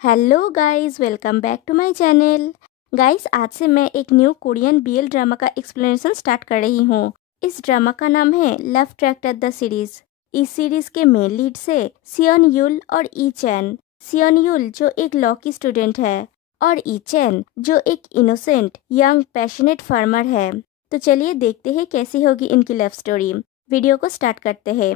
Hello guys, welcome back to my channel. Guys, आज से मैं एक न्यू कोरियन बीएल ड्रामा का एक्सप्लेनेशन स्टार्ट कर रही हूँ। इस ड्रामा का नाम है लव ट्रैक्टर द सीरीज। इस सीरीज के मेन लीड से सियोन यूल और ई चैन। सियोन यूल जो एक लॉ की स्टूडेंट है और ई चैन जो एक इनोसेंट यंग पैशनेट फार्मर है। तो चलिए देखते हैं कैसी होगी इनकी लव स्टोरी। वीडियो को स्टार्ट करते हैं।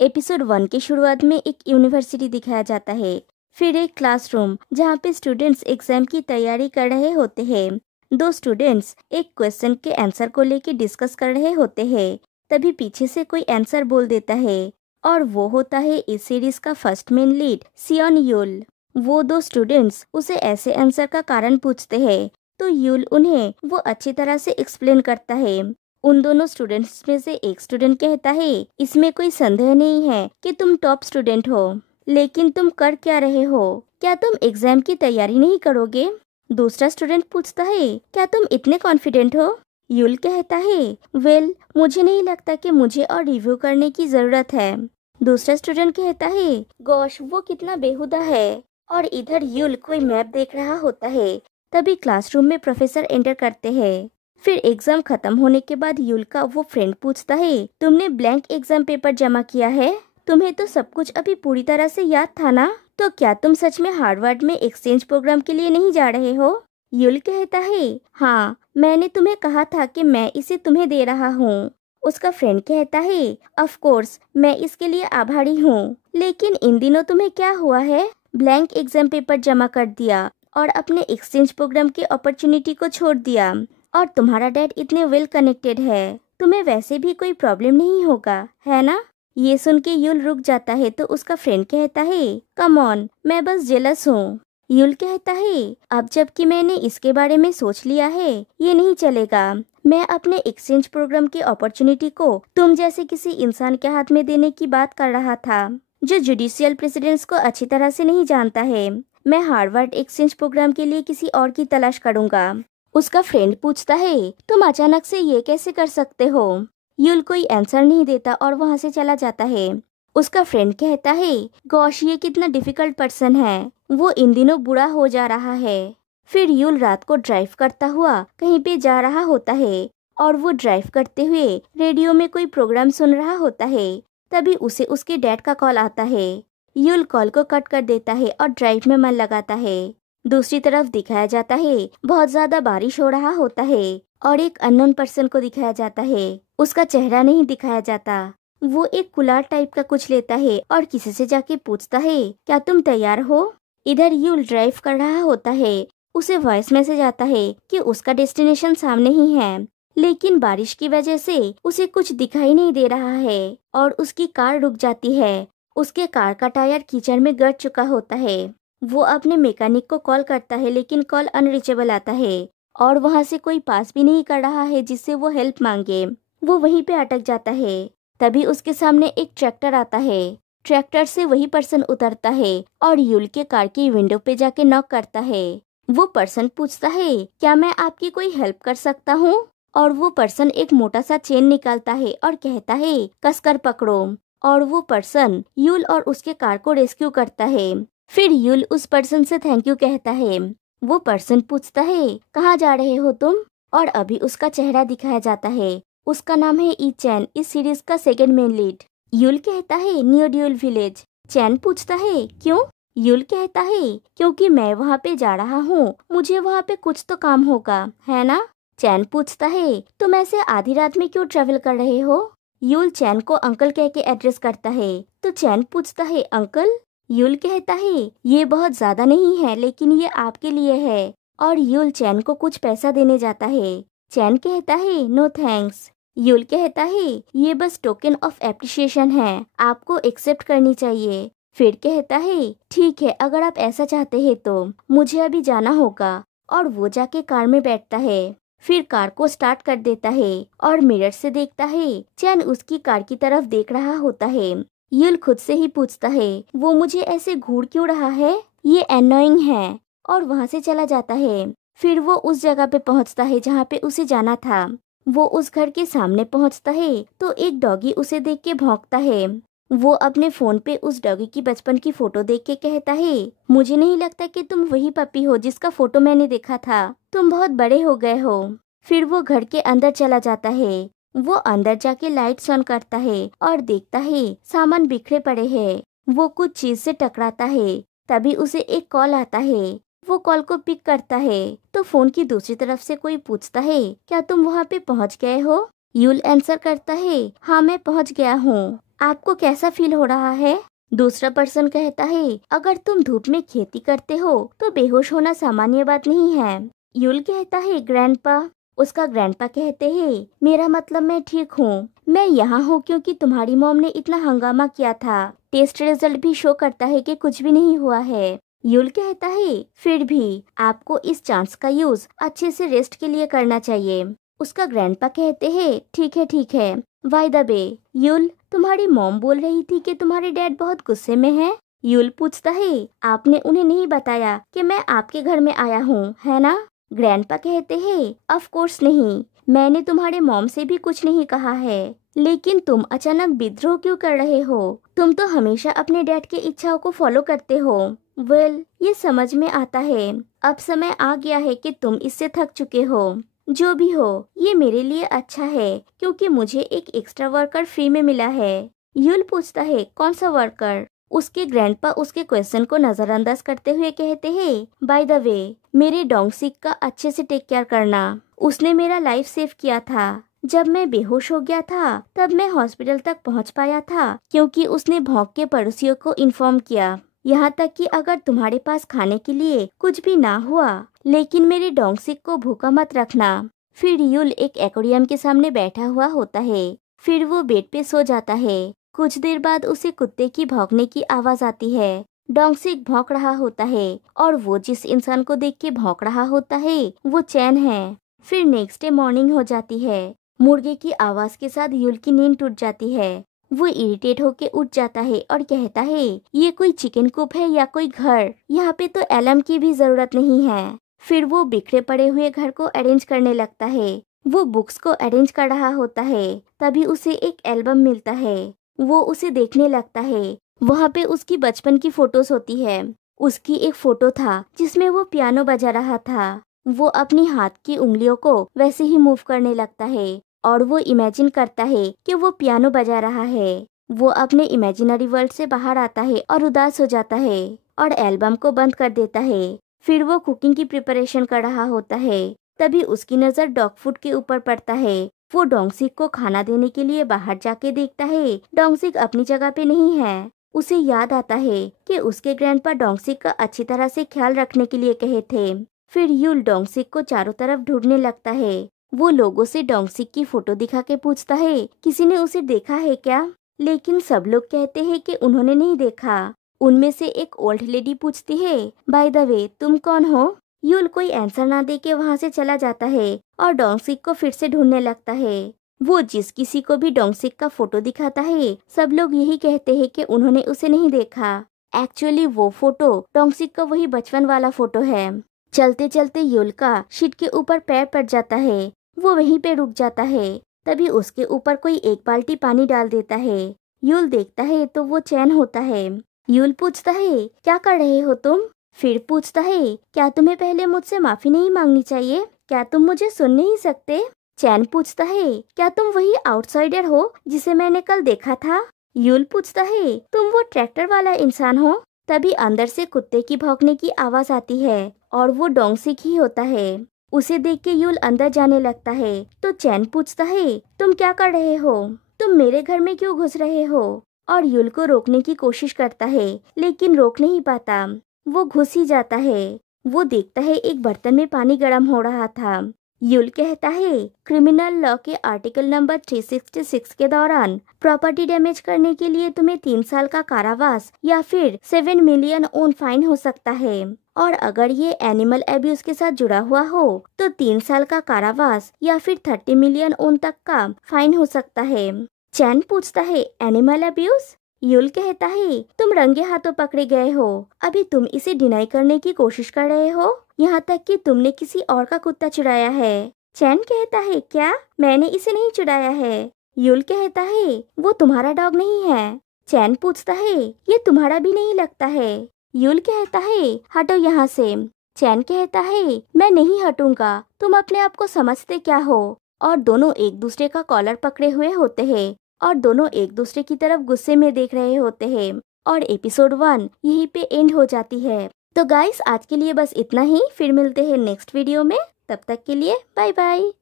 एपिसोड 1 की शुरुआत में एक यूनिवर्सिटी दिखाया जाता है, फिर एक क्लासरूम जहाँ पे स्टूडेंट्स एग्जाम की तैयारी कर रहे होते हैं। दो स्टूडेंट्स एक क्वेश्चन के आंसर को लेके डिस्कस कर रहे होते हैं। तभी पीछे से कोई आंसर बोल देता है और वो होता है इस सीरीज का फर्स्ट मेन लीड सियोन यूल। वो दो स्टूडेंट्स उसे ऐसे आंसर का कारण पूछते हैं तो यूल उन्हें वो अच्छी तरह से एक्सप्लेन करता है। उन दोनों स्टूडेंट्स में से एक स्टूडेंट कहता है, इसमें कोई संदेह नहीं है कि तुम टॉप स्टूडेंट हो, लेकिन तुम कर क्या रहे हो? क्या तुम एग्जाम की तैयारी नहीं करोगे? दूसरा स्टूडेंट पूछता है, क्या तुम इतने कॉन्फिडेंट हो? यूल कहता है, वेल, मुझे नहीं लगता कि मुझे और रिव्यू करने की जरूरत है। दूसरा स्टूडेंट कहता है, गॉश, वो कितना बेहुदा है। और इधर यूल कोई मैप देख रहा होता है। तभी क्लासरूम में प्रोफेसर एंटर करते हैं। फिर एग्जाम खत्म होने के बाद यूल का वो फ्रेंड पूछता है, तुमने ब्लैंक एग्जाम पेपर जमा किया है? तुम्हें तो सब कुछ अभी पूरी तरह से याद था ना? तो क्या तुम सच में हार्वर्ड में एक्सचेंज प्रोग्राम के लिए नहीं जा रहे हो? यूल कहता है, हाँ, मैंने तुम्हें कहा था कि मैं इसे तुम्हें दे रहा हूँ। उसका फ्रेंड कहता है, ऑफ कोर्स, मैं इसके लिए आभारी हूँ, लेकिन इन दिनों तुम्हें क्या हुआ है? ब्लैंक एग्जाम पेपर जमा कर दिया और अपने एक्सचेंज प्रोग्राम की अपॉर्चुनिटी को छोड़ दिया। और तुम्हारा डैड इतने वेल कनेक्टेड है, तुम्हें वैसे भी कोई प्रॉब्लम नहीं होगा, है ना? ये सुन के यूल रुक जाता है तो उसका फ्रेंड कहता है, कम ऑन, मैं बस जेलस हूँ। यूल कहता है, अब जबकि मैंने इसके बारे में सोच लिया है, ये नहीं चलेगा। मैं अपने एक्सचेंज प्रोग्राम की अपॉर्चुनिटी को तुम जैसे किसी इंसान के हाथ में देने की बात कर रहा था जो जुडिशियल प्रेसिडेंट्स को अच्छी तरह से नहीं जानता है। मैं हार्वर्ड एक्सचेंज प्रोग्राम के लिए किसी और की तलाश करूंगा। उसका फ्रेंड पूछता है, तुम अचानक से ये कैसे कर सकते हो? यूल कोई आंसर नहीं देता और वहाँ से चला जाता है। उसका फ्रेंड कहता है, गॉश, ये कितना डिफिकल्ट पर्सन है, वो इन दिनों बुरा हो जा रहा है। फिर यूल रात को ड्राइव करता हुआ कहीं पे जा रहा होता है और वो ड्राइव करते हुए रेडियो में कोई प्रोग्राम सुन रहा होता है। तभी उसे उसके डैड का कॉल आता है। यूल कॉल को कट कर देता है और ड्राइव में मन लगाता है। दूसरी तरफ दिखाया जाता है बहुत ज्यादा बारिश हो रहा होता है और एक अननोन पर्सन को दिखाया जाता है। उसका चेहरा नहीं दिखाया जाता। वो एक कुलार टाइप का कुछ लेता है और किसी से जाके पूछता है, क्या तुम तैयार हो? इधर यूल ड्राइव कर रहा होता है। उसे वॉइस मैसेज आता है कि उसका डेस्टिनेशन सामने ही है, लेकिन बारिश की वजह से उसे कुछ दिखाई नहीं दे रहा है और उसकी कार रुक जाती है। उसके कार का टायर कीचड़ में गड़ चुका होता है। वो अपने मैकेनिक को कॉल करता है, लेकिन कॉल अनरीचेबल आता है और वहाँ से कोई पास भी नहीं कर रहा है जिससे वो हेल्प मांगे। वो वहीं पे अटक जाता है। तभी उसके सामने एक ट्रैक्टर आता है। ट्रैक्टर से वही पर्सन उतरता है और यूल के कार की विंडो पे जाके नॉक करता है। वो पर्सन पूछता है, क्या मैं आपकी कोई हेल्प कर सकता हूँ? और वो पर्सन एक मोटा सा चेन निकालता है और कहता है, कसकर पकड़ो। और वो पर्सन यूल और उसके कार को रेस्क्यू करता है। फिर यूल उस पर्सन से थैंक यू कहता है। वो पर्सन पूछता है, कहाँ जा रहे हो तुम? और अभी उसका चेहरा दिखाया जाता है। उसका नाम है ई चैन, इस सीरीज का सेकंड मेन लीड। यूल कहता है, न्यू ड्यूल विलेज। चैन पूछता है, क्यों? यूल कहता है, क्योंकि मैं वहाँ पे जा रहा हूँ, मुझे वहाँ पे कुछ तो काम होगा, है ना? चैन पूछता है, तुम ऐसे आधी रात में क्यों ट्रेवल कर रहे हो? यूल चैन को अंकल कह के एड्रेस करता है। तो चैन पूछता है, अंकल? यूल कहता है, ये बहुत ज्यादा नहीं है, लेकिन ये आपके लिए है। और यूल चैन को कुछ पैसा देने जाता है। चैन कहता है, नो थैंक्स। यूल कहता है, ये बस टोकन ऑफ एप्रिसिएशन है, आपको एक्सेप्ट करनी चाहिए। फिर कहता है, ठीक है, अगर आप ऐसा चाहते हैं तो मुझे अभी जाना होगा। और वो जाके कार में बैठता है। फिर कार को स्टार्ट कर देता है और मिरर से देखता है। चैन उसकी कार की तरफ देख रहा होता है। यूल खुद से ही पूछता है, वो मुझे ऐसे घूर क्यों रहा है? ये एनोइंग है। और वहाँ से चला जाता है। फिर वो उस जगह पे पहुँचता है जहाँ पे उसे जाना था। वो उस घर के सामने पहुँचता है तो एक डॉगी उसे देख के भौंकता है। वो अपने फोन पे उस डॉगी की बचपन की फोटो देख के कहता है, मुझे नहीं लगता कि तुम वही पपी हो जिसका फोटो मैंने देखा था, तुम बहुत बड़े हो गए हो। फिर वो घर के अंदर चला जाता है। वो अंदर जाके लाइट्स ऑन करता है और देखता है सामान बिखरे पड़े हैं। वो कुछ चीज से टकराता है, तभी उसे एक कॉल आता है। वो कॉल को पिक करता है तो फोन की दूसरी तरफ से कोई पूछता है, क्या तुम वहाँ पे पहुँच गए हो? यूल आंसर करता है, हाँ मैं पहुँच गया हूँ। आपको कैसा फील हो रहा है? दूसरा पर्सन कहता है, अगर तुम धूप में खेती करते हो तो बेहोश होना सामान्य बात नहीं है। यूल कहता है, ग्रैंडपा। उसका ग्रैंडपा कहते हैं, मेरा मतलब मैं ठीक हूँ। मैं यहाँ हूँ क्योंकि तुम्हारी मॉम ने इतना हंगामा किया था। टेस्ट रिजल्ट भी शो करता है कि कुछ भी नहीं हुआ है। यूल कहता है, फिर भी आपको इस चांस का यूज अच्छे से रेस्ट के लिए करना चाहिए। उसका ग्रैंडपा कहते हैं, ठीक है। बाय द वे यूल, तुम्हारी मॉम बोल रही थी कि तुम्हारे डैड बहुत गुस्से में हैं। यूल पूछता है, आपने उन्हें नहीं बताया कि मैं आपके घर में आया हूँ, है ना? ग्रैंडपा कहते हैं, ऑफ कोर्स नहीं, मैंने तुम्हारे मॉम से भी कुछ नहीं कहा है। लेकिन तुम अचानक विद्रोह क्यों कर रहे हो? तुम तो हमेशा अपने डैड की इच्छाओं को फॉलो करते हो। वेल, ये समझ में आता है। अब समय आ गया है कि तुम इससे थक चुके हो। जो भी हो, ये मेरे लिए अच्छा है क्योंकि मुझे एक एक्स्ट्रा वर्कर फ्री में मिला है। यूल पूछता है, कौन सा वर्कर? उसके ग्रैंडपा उसके क्वेश्चन को नजरअंदाज करते हुए कहते हैं, बाय द वे, मेरे डोंगसिक का अच्छे से टेक केयर करना। उसने मेरा लाइफ सेव किया था। जब मैं बेहोश हो गया था तब मैं हॉस्पिटल तक पहुंच पाया था क्योंकि उसने भौंक के पड़ोसियों को इन्फॉर्म किया। यहाँ तक कि अगर तुम्हारे पास खाने के लिए कुछ भी ना हुआ, लेकिन मेरे डोंगसिक को भूखा मत रखना। फिर यूल एक एक्वेरियम के सामने बैठा हुआ होता है। फिर वो बेड पे सो जाता है। कुछ देर बाद उसे कुत्ते की भौंकने की आवाज आती है। डोंगसिक भौंक रहा होता है और वो जिस इंसान को देख के भौंक रहा होता है वो चैन है। फिर नेक्स्ट डे मॉर्निंग हो जाती है। मुर्गे की आवाज के साथ यूल की नींद टूट जाती है। वो इरिटेट होके उठ जाता है और कहता है, ये कोई चिकन कूप है या कोई घर? यहाँ पे तो अलार्म की भी जरूरत नहीं है। फिर वो बिखरे पड़े हुए घर को अरेंज करने लगता है। वो बुक्स को अरेंज कर रहा होता है, तभी उसे एक एल्बम मिलता है। वो उसे देखने लगता है। वहाँ पे उसकी बचपन की फोटोज होती है। उसकी एक फोटो था जिसमें वो पियानो बजा रहा था। वो अपनी हाथ की उंगलियों को वैसे ही मूव करने लगता है और वो इमेजिन करता है कि वो पियानो बजा रहा है। वो अपने इमेजिनरी वर्ल्ड से बाहर आता है और उदास हो जाता है और एल्बम को बंद कर देता है। फिर वो कुकिंग की प्रिपरेशन कर रहा होता है, तभी उसकी नजर डॉग फूड के ऊपर पड़ता है। वो डोंगसिक को खाना देने के लिए बाहर जाके देखता है, डोंगसिक अपनी जगह पे नहीं है। उसे याद आता है कि उसके ग्रैंडपा डोंगसिक का अच्छी तरह से ख्याल रखने के लिए कहे थे। फिर यूल डोंगसिक को चारों तरफ ढूंढने लगता है। वो लोगों से डोंगसिक की फोटो दिखा के पूछता है, किसी ने उसे देखा है क्या? लेकिन सब लोग कहते हैं कि उन्होंने नहीं देखा। उनमें से एक ओल्ड लेडी पूछती है, बाय द वे, तुम कौन हो? यूल कोई आंसर ना दे के वहाँ से चला जाता है और डोंगसिक को फिर से ढूंढने लगता है। वो जिस किसी को भी डोंगसिक का फोटो दिखाता है, सब लोग यही कहते हैं कि उन्होंने उसे नहीं देखा। एक्चुअली वो फोटो डोंगसिक का वही बचपन वाला फोटो है। चलते चलते यूल का शीट के ऊपर पैर पड़ जाता है। वो वहीं पे रुक जाता है। तभी उसके ऊपर कोई एक बाल्टी पानी डाल देता है। यूल देखता है तो वो चैन होता है। यूल पूछता है, क्या कर रहे हो तुम? फिर पूछता है, क्या तुम्हें पहले मुझसे माफी नहीं मांगनी चाहिए? क्या तुम मुझे सुन नहीं सकते? चैन पूछता है, क्या तुम वही आउटसाइडर हो जिसे मैंने कल देखा था? यूल पूछता है, तुम वो ट्रैक्टर वाला इंसान हो? तभी अंदर से कुत्ते की भौंकने की आवाज आती है और वो डोंगसिक ही होता है। उसे देख के यूल अंदर जाने लगता है तो चैन पूछता है, तुम क्या कर रहे हो? तुम मेरे घर में क्यों घुस रहे हो? और यूल को रोकने की कोशिश करता है लेकिन रोक नहीं पाता। वो घुस ही जाता है। वो देखता है एक बर्तन में पानी गर्म हो रहा था। यूल कहता है, क्रिमिनल लॉ के आर्टिकल नंबर 366 के दौरान प्रॉपर्टी डैमेज करने के लिए तुम्हें 3 साल का कारावास या फिर 7 मिलियन ओन फाइन हो सकता है, और अगर ये एनिमल एब्यूज के साथ जुड़ा हुआ हो तो 3 साल का कारावास या फिर 30 मिलियन ओन तक का फाइन हो सकता है। चैन पूछता है, एनिमल एब्यूज? यूल कहता है, तुम रंगे हाथों पकड़े गए हो। अभी तुम इसे डिनाई करने की कोशिश कर रहे हो, यहाँ तक कि तुमने किसी और का कुत्ता चुराया है। चैन कहता है, क्या? मैंने इसे नहीं चुराया है। यूल कहता है, वो तुम्हारा डॉग नहीं है। चैन पूछता है ये तुम्हारा भी नहीं लगता है। यूल कहता है हटो यहाँ से। चैन कहता है मैं नहीं हटूंगा, तुम अपने आप को समझते क्या हो। और दोनों एक दूसरे का कॉलर पकड़े हुए होते हैं और दोनों एक दूसरे की तरफ गुस्से में देख रहे होते हैं। और एपिसोड 1 यहीं पे एंड हो जाती है। तो गाइस आज के लिए बस इतना ही, फिर मिलते हैं नेक्स्ट वीडियो में। तब तक के लिए बाय बाय।